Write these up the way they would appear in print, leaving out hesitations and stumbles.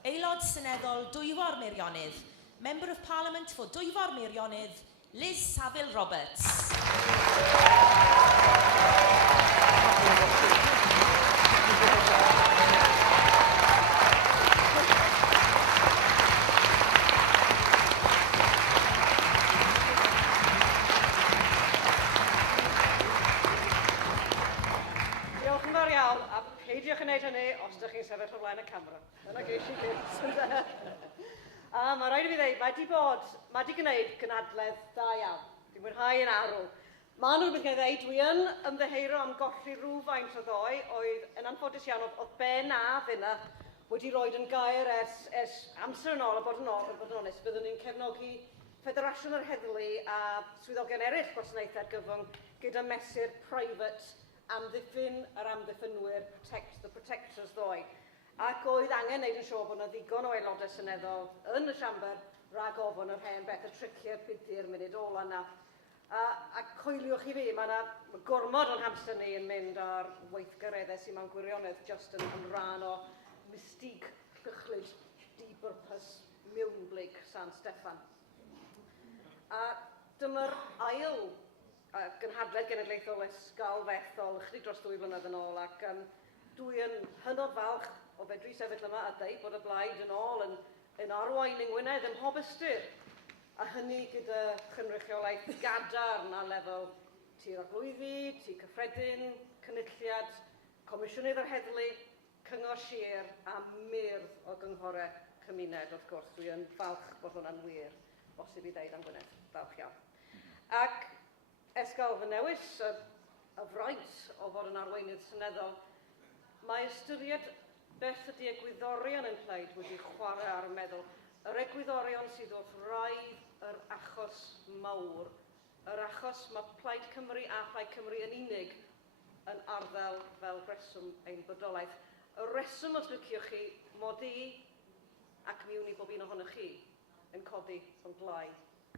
Aelod Seneddol Dwyfor Meirionnydd, Member of Parliament for Dwyfor Meirionnydd, Liz Saville Roberts. Diolch yn fawr iawn, a peidiwch yn gwneud hynny os ydych chi'n sefyll o flaen y camera. Dyna ges i gynt. Mae rhaid i fi ddweud, mae di gwneud gynadledd da iawn. Dwi'n mwynhau yn arw. Mae nhw beth gen i ddweud, dwi yn ymddeheiro am golli rhywfaint o ddoe, oedd yn anffodus iawn, oedd Ben a fyna wedi rhoi yn gair ers amser yn ôl, a bod yn onest, byddwn ni'n cefnogi Federasiwn yr Heddlu a swyddogion eraill gwasanaethau'r gyfwng gyda mesur private amddiffyn yr amddiffynwyr, protect the protectors ddoe. Ac oedd angen wneud yn siŵr bod yna ddigon o aelodau seneddol yn y siamber rhag ofon yr hen beth y triciau'r pyddi'r munud ola yna. A coeliwch i fi, mae yna gormod o'n hamser ni yn mynd ar weithgareddau sy'n mewn gwirionedd just yn rhan o mystig llychlyd di-bwrpas mewnblyg San Steffan. A dyma'r ail gynhadledd genedlaethol ysgalfethol ychydig dros 2 blynedd yn ôl, ac dwi yn hynod falch o fedru sefyll yma a dweud bod y blaid yn ôl yn arwain yng Ngwynedd yn mhob ystyr, a hynny gyda chynrychiolaeth gadarn a lefel tir arglwyddi, tir cyffredin, cynulliad, Comisiynydd yr Heddlu, Cyngor Sir a myrdd o gynghorau cymuned, wrth gwrs. Dwi yn falch bod hwnna'n wir, bosib i ddeud am Gwynedd. Falch iawn. Ac esgal fy newis y fraint o fod yn arweinydd seneddol, mae ystyried beth ydy egwyddorion yn Plaid wedi chwarae ar y meddwl. Yr egwyddorion sydd wrth raidd yr achos mawr, yr achos mae Plaid Cymru a Plaid Cymru yn unig yn arddel fel reswm ein bodolaeth. Y reswm, os liciwch chi, mod i ac mi wni bob un ohonych chi yn codi o'n blaen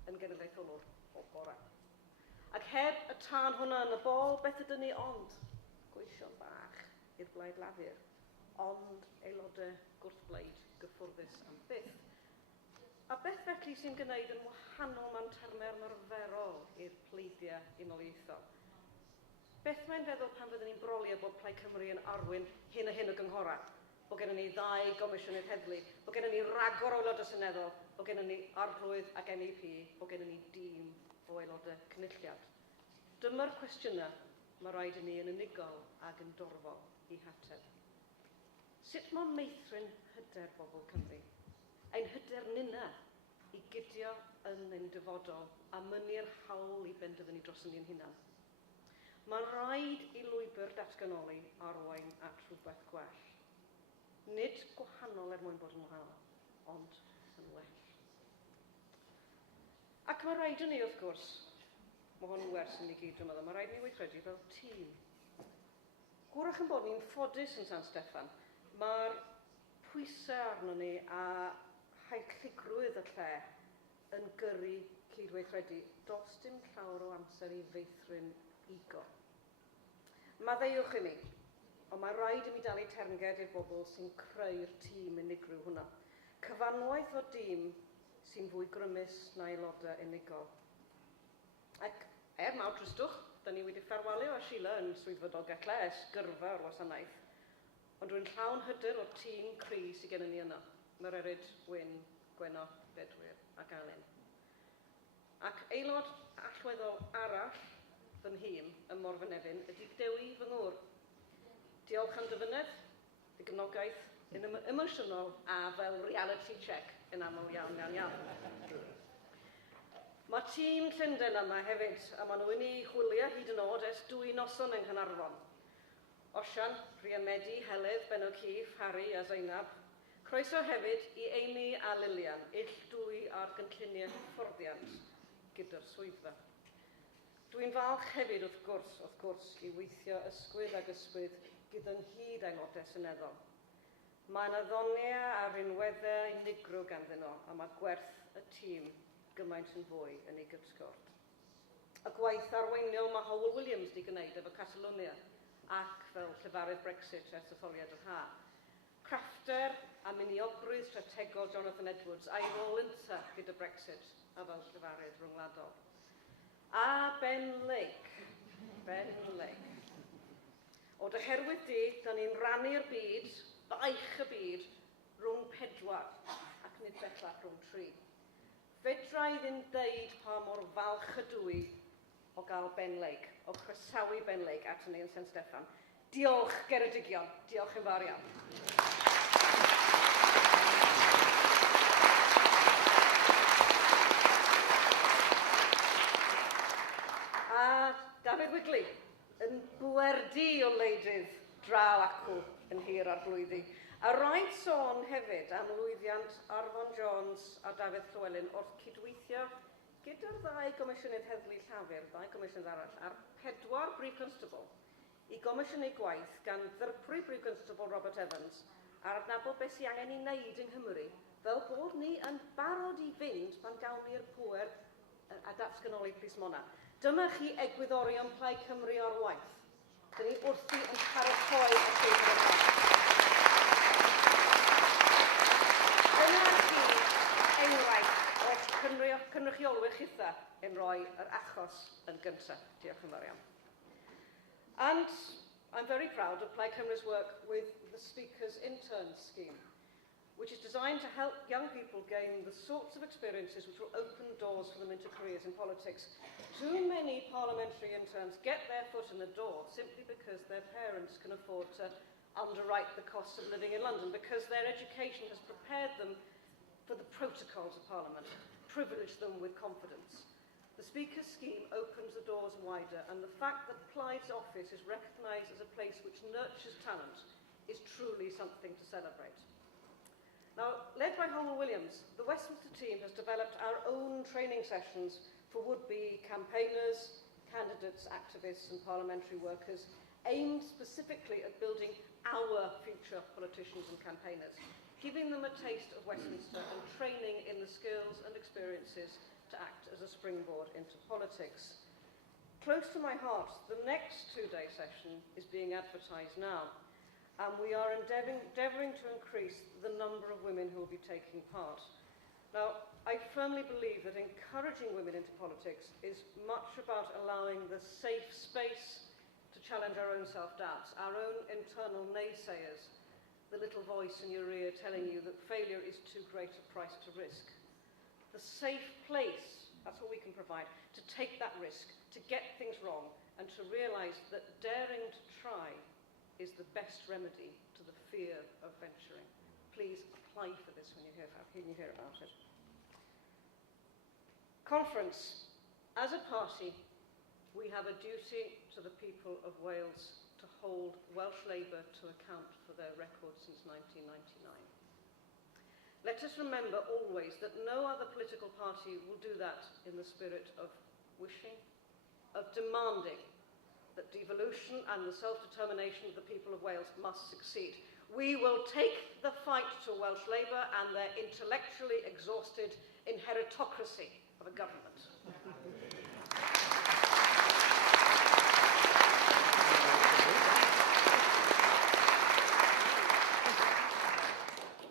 yn genedlaetholwr o bore. Ac heb y tân hwnna yn y bol, beth ydyn ni ond? Gweision bach i'r blaid lafur, ond aelodau gwrthblaid gyffwrddus am byth. A beth felly sy'n gwneud yn wahanol mewn termau ymyrferol i'r pleidiau unoliaethol? Beth mae'n feddwl pan fyddwn ni'n brolio bod Plaid Cymru yn arwain hyn a hyn o gynghora? Bod gennym ni 2 Gomisiynydd Heddlu, bod gennym ni ragor o aelodau seneddol, bod gennym ni arglwydd ac MEP, bod gennym ni dîm o aelodau cynulliad. Dyma'r cwestiynau mae rhaid i ni yn unigol ac yn dorfol i hateb. Sut mae meithrin hyder bobl Cymru? Ein hyder nina i gydio yn ein dyfodol a mynnu'r hawl i benderfynu dros ni'n hunan. Mae'n rhaid i lwybr datganoli arwain at rhywbeth gwell. Nid gwahanol mwyn bod yn wahanol, ond yn well. Ac mae rhaid i ni, wrth gwrs, mae hwn wers yn ei gyd dwi'n meddwl, mae rhaid i ni weithredu fel tîm. Gwrach yn bod ni'n ffodus yn San Steffan, mae'r pwysau arno ni a haicligrwydd y lle yn gyrru cydweithredu. Does dim llawer o amser i feithrin igo. Maddeuwch i mi, ond mae rhaid i mi dalu ternged i'r bobl sy'n creu'r tîm unigryw hwnna. Cyfanwaith o dîm sy'n fwy grymus na aelodau unigol. Ac mawr tristwch, da ni wedi ffarwalio a Sheila yn swyddfodol les gyrfa o'r wasanaeth. Ond dwi'n llawn hyder o'r tîm cry sydd gennym ni yno. Mererid, Wyn, Gweno, Bedwyr ac Alun. Ac aelod allweddol arall fy nhîm ym Morfynefyn ydy Dewi fy ngŵr. Diolch am dyfynedd, dy gefnogaeth yn emosiynol a fel reality check yn aml iawn. Mae tîm Llundain yma hefyd, a maen nhw wedi chwilio hyd yn oed ers 2 noson yng Nghanarfon. Osian, Rhianmedi, Helydd, Benno Cif, Harry a Zainab. Croeso hefyd i Amy a Lilian, dwy ar gynlluniau hyfforddiant gyda'r swyddfa. Dwi'n falch hefyd wrth gwrs, i weithio ysgwydd ag ysgwydd gyda'n hyd aelodau seneddol. Mae yna ddoniau a rinweddau unigryw ganddyn nhw, a mae gwerth y tîm gymaint yn fwy yn ei gyfsgwrt. Y gwaith arweiniol mae Howell Williams wedi gwneud efo Catalonia ac fel llefarydd Brexit ers etholiad yr ha. Crafter a miniogrwydd strategol Jonathan Edwards a'i rôl ynta gyda Brexit a fel llefarydd rhyngwladol. A Ben Lake. Ben Lake. O dyherwydd di, da ni'n rannu'r byd, baich y byd, rhwng 4 ac nid bellach rhwng 3. Fedra i ddim deud pa mor falch ydw i o gael Ben Lake, o croesawu Ben Lake at ni yn St Steffan. Diolch Geredigion, diolch yn fawr iawn. A Dafydd Wigley, yn bwerdi o leidydd draw acw yn hir ar blwyddi. A rhaid sôn hefyd am lwyddiant Arfon Jones a Dafydd Llywelyn wrth cydweithio gyda'r 2 Gomisiynydd Heddlu Llafur, 2 Gomisiynydd arall, ar 4 Brif Constable i gomisiynu gwaith gan ddyrprwy Brif Constable Robert Evans ar adnabod beth sy'n angen i wneud yng Nghymru, fel bod ni yn barod i fynd pan gawn ni'r pŵer a datganoli Plis Mona. Dyma chi egwyddorion Plaid Cymru o'r waith. Dyn ni wrthi yn paratoi y ffeithio o'r waith. Dyna chi enghraifft o cynrychiolwyr chitha yn rhoi yr achos yn gyntaf. Diolch yn fawr iawn. And I'm very proud of Plaid Cymru's work with the Speaker's Intern Scheme, which is designed to help young people gain the sorts of experiences which will open doors for them into careers in politics. Too many parliamentary interns get their foot in the door simply because their parents can afford to underwrite the costs of living in London, because their education has prepared them for the protocols of Parliament, privileged them with confidence. The Speaker's scheme opens the doors wider, and the fact that Plaid's office is recognised as a place which nurtures talent is truly something to celebrate. Now, led by Holman Williams, the Westminster team has developed our own training sessions for would-be campaigners, candidates, activists and parliamentary workers, aimed specifically at building our future politicians and campaigners, giving them a taste of Westminster and training in the skills and experiences to act as a springboard into politics. Close to my heart, the next 2-day session is being advertised now, and we are endeavouring to increase the number of women who will be taking part. Now, I firmly believe that encouraging women into politics is much about allowing the safe space to challenge our own self-doubts, our own internal naysayers, the little voice in your ear telling you that failure is too great a price to risk. The safe place, that's what we can provide, to take that risk, to get things wrong, and to realise that daring to try is the best remedy to the fear of venturing. Please apply for this when you hear about it. Conference. As a party, we have a duty to the people of Wales to hold Welsh Labour to account for their record since 1999. Let us remember always that no other political party will do that in the spirit of wishing, of demanding that devolution and the self-determination of the people of Wales must succeed. We will take the fight to Welsh Labour and their intellectually exhausted inheritocracy of a government.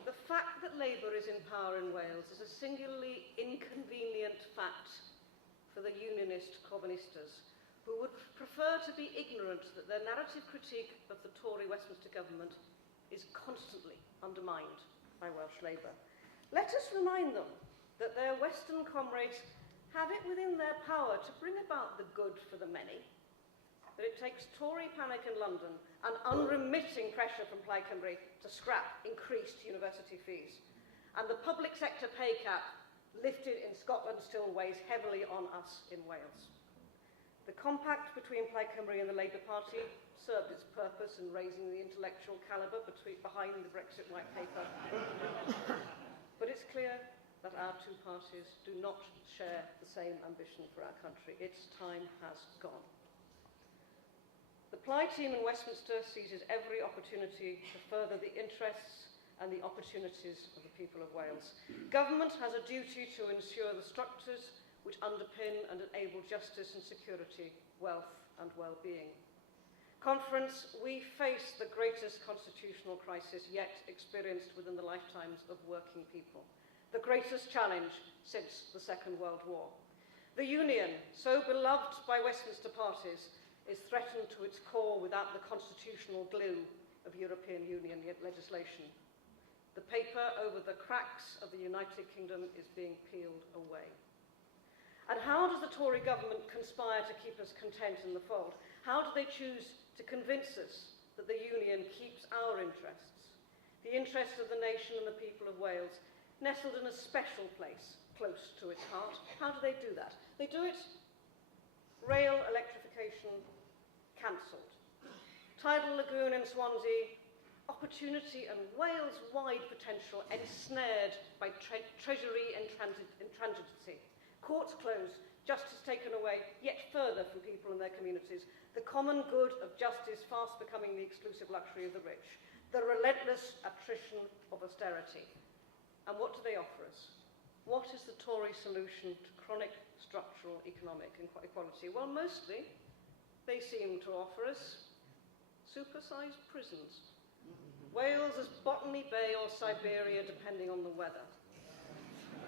The fact that Labour is in power in Wales is a singularly inconvenient fact for the unionist Corbynistas, who would prefer to be ignorant that their narrative critique of the Tory Westminster government is constantly undermined by Welsh Labour. Let us remind them that their Western comrades have it within their power to bring about the good for the many, that it takes Tory panic in London and unremitting pressure from Plaid Cymru to scrap increased university fees, and the public sector pay cap lifted in Scotland still weighs heavily on us in Wales. The compact between Plaid Cymru and the Labour Party served its purpose in raising the intellectual calibre behind the Brexit White Paper. But it's clear that our two parties do not share the same ambition for our country. Its time has gone. The Plaid team in Westminster seizes every opportunity to further the interests and the opportunities of the people of Wales. Government has a duty to ensure the structures which underpin and enable justice and security, wealth and well-being. Conference, we face the greatest constitutional crisis yet experienced within the lifetimes of working people. The greatest challenge since the Second World War. The Union, so beloved by Westminster parties, is threatened to its core without the constitutional glue of European Union legislation. The paper over the cracks of the United Kingdom is being peeled away. And how does the Tory government conspire to keep us content in the fold? How do they choose to convince us that the Union keeps our interests, the interests of the nation and the people of Wales, nestled in a special place close to its heart? How do they do that? They do it rail electrification cancelled. Tidal Lagoon in Swansea, opportunity and Wales-wide potential ensnared by Treasury intransigency. Courts closed, justice taken away yet further from people and their communities, the common good of justice fast becoming the exclusive luxury of the rich, the relentless attrition of austerity. And what do they offer us? What is the Tory solution to chronic structural economic inequality? Well, mostly they seem to offer us supersized prisons. Wales as Botany Bay or Siberia, depending on the weather.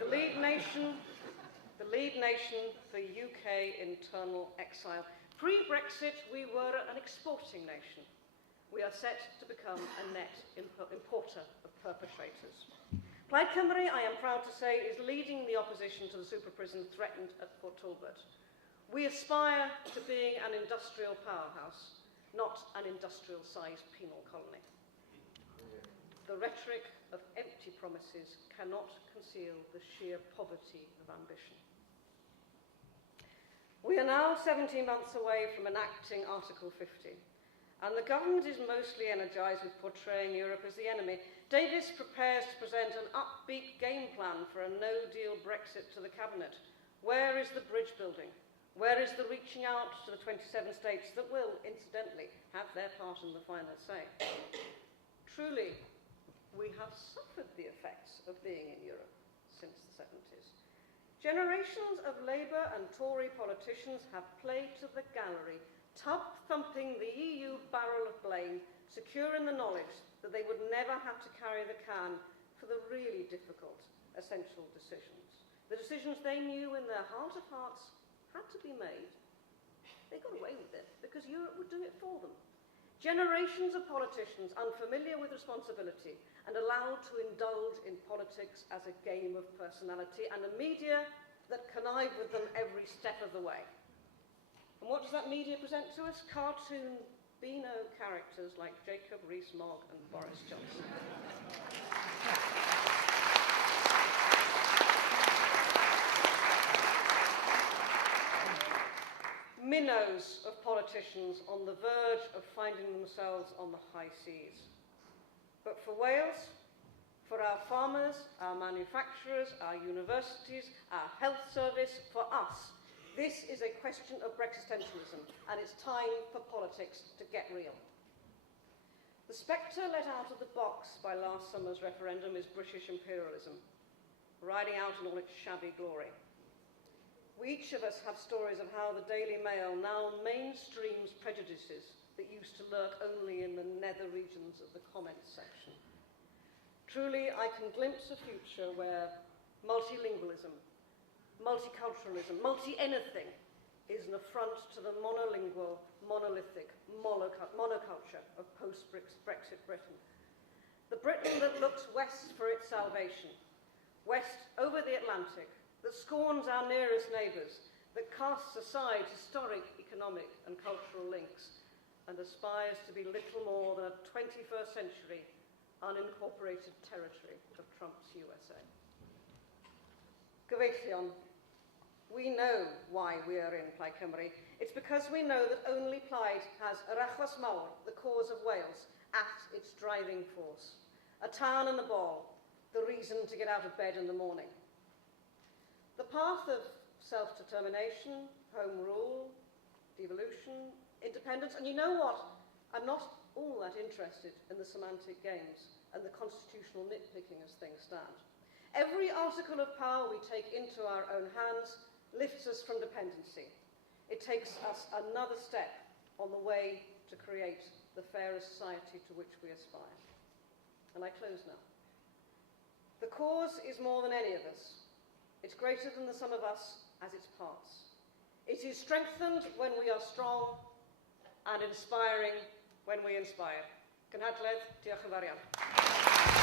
The lead nation for UK internal exile. Pre-Brexit, we were an exporting nation. We are set to become a net importer of perpetrators. Plaid Cymru, I am proud to say, is leading the opposition to the super prison threatened at Port Talbot. We aspire to being an industrial powerhouse, not an industrial-sized penal colony. The rhetoric of empty promises cannot conceal the sheer poverty of ambition. We are now 17 months away from enacting Article 50, and the government is mostly energised with portraying Europe as the enemy. Davis prepares to present an upbeat game plan for a no-deal Brexit to the Cabinet. Where is the bridge building? Where is the reaching out to the 27 states that will, incidentally, have their part in the final say? Truly, we have suffered the effects of being in Europe since the 70s. Generations of Labour and Tory politicians have played to the gallery, tub-thumping the EU barrel of blame, secure in the knowledge that they would never have to carry the can for the really difficult, essential decisions. The decisions they knew in their heart of hearts had to be made. They got away with it because Europe would do it for them. Generations of politicians unfamiliar with responsibility and allowed to indulge in politics as a game of personality, and a media that connive with them every step of the way. And what does that media present to us? Cartoon Beano characters like Jacob Rees-Mogg and Boris Johnson. Minnows of politicians on the verge of finding themselves on the high seas. But for Wales, for our farmers, our manufacturers, our universities, our health service, for us, this is a question of Brexitentialism, and it's time for politics to get real. The spectre let out of the box by last summer's referendum is British imperialism, riding out in all its shabby glory. We each of us have stories of how the Daily Mail now mainstreams prejudices that used to lurk only in the nether regions of the comments section. Truly, I can glimpse a future where multilingualism, multiculturalism, multi-anything is an affront to the monolingual, monolithic monoculture of post-Brexit Britain. The Britain that looks west for its salvation, west over the Atlantic, that scorns our nearest neighbours, that casts aside historic, economic and cultural links, and aspires to be little more than a 21st century unincorporated territory of Trump's USA. Gyfeillion, we know why we are in Plaid Cymru. It's because we know that only Plaid has yr achos mawr, the cause of Wales, at its driving force. A town and a ball, the reason to get out of bed in the morning. The path of self-determination, home rule, devolution, independence, and you know what? I'm not all that interested in the semantic games and the constitutional nitpicking as things stand. Every article of power we take into our own hands lifts us from dependency. It takes us another step on the way to to create the fairer society to which we aspire. And I close now. The cause is more than any of us. It's greater than the sum of us as its parts. It is strengthened when we are strong and inspiring when we inspire. Cynhadledd, diolch yn fawr iawn.